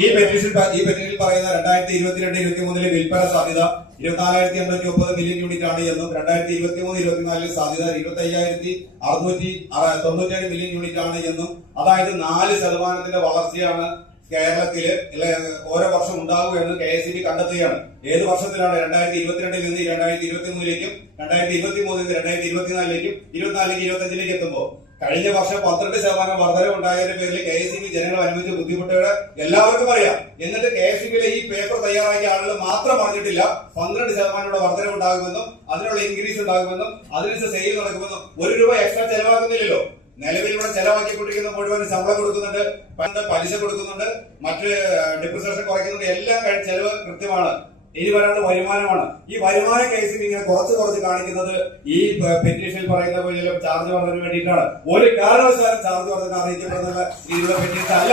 ഈ പെറ്റീഷനിൽ പറയുന്ന 2022-23 വിൽപ്പന സാധ്യത 24,830 മില്യൺ യൂണിറ്റ് ആണ് എന്നും 2023-24 സാധ്യത 25,697 മില്യൺ യൂണിറ്റ് ആണ് എന്നും, അതായത് 4% വളർച്ചയാണ് കേരളത്തില് ഓരോ വർഷം ഉണ്ടാകുക എന്ന് KSEB കണ്ടെത്തുകയാണ്. ഏത് വർഷത്തിലാണ്? 2022 നിന്ന് 2023ലേക്കും 2023 നിന്ന് 2024ലേക്കും 24ലേക്ക് 25ലേക്ക് എത്തുമ്പോൾ കഴിഞ്ഞ വർഷം 12% വർധന ഉണ്ടായതിന്റെ പേരിൽ KSEB ജനങ്ങൾ അനുഭവിച്ച ബുദ്ധിമുട്ടുകൾ എല്ലാവർക്കും അറിയാം. എന്നിട്ട് KSEBിലെ ഈ പേപ്പർ തയ്യാറാക്കിയ ആളുകൾ മാത്രം പറഞ്ഞിട്ടില്ല 12% വർധന ഉണ്ടാകുമെന്നും അതിനുള്ള ഇൻക്രീസ് ഉണ്ടാകുമെന്നും അതിനനുസരിച്ച് സെയിൽ നടക്കുമെന്നും. ₹1 എക്സ്ട്രാ ചെലവാക്കുന്നില്ലല്ലോ. നിലവിൽ ഇവിടെ ചെലവാക്കിക്കൊണ്ടിരിക്കുന്ന മുഴുവൻ ശമ്പളം കൊടുക്കുന്നുണ്ട്, പലിശ കൊടുക്കുന്നുണ്ട്, മറ്റ് ഡിപ്രിസിയേഷൻ കുറയ്ക്കുന്നുണ്ട്, എല്ലാം ചെലവ് കൃത്യമാണ്. ഇനി വരാനുള്ള വരുമാനമാണ്. ഈ വരുമാനം KSEB ഇങ്ങനെ കുറച്ച് കാണിക്കുന്നത് ഈ പെറ്റീഷനിൽ പറയുന്ന പോലെ ചാർജ് വർദ്ധനവിന് വേണ്ടിയിട്ടാണ്. ഒരു കാരണവശാലും ചാർജ് വർദ്ധന അറിയിക്കപ്പെടുന്ന രീതിയിലുള്ള പെറ്റീഷൻ അല്ല.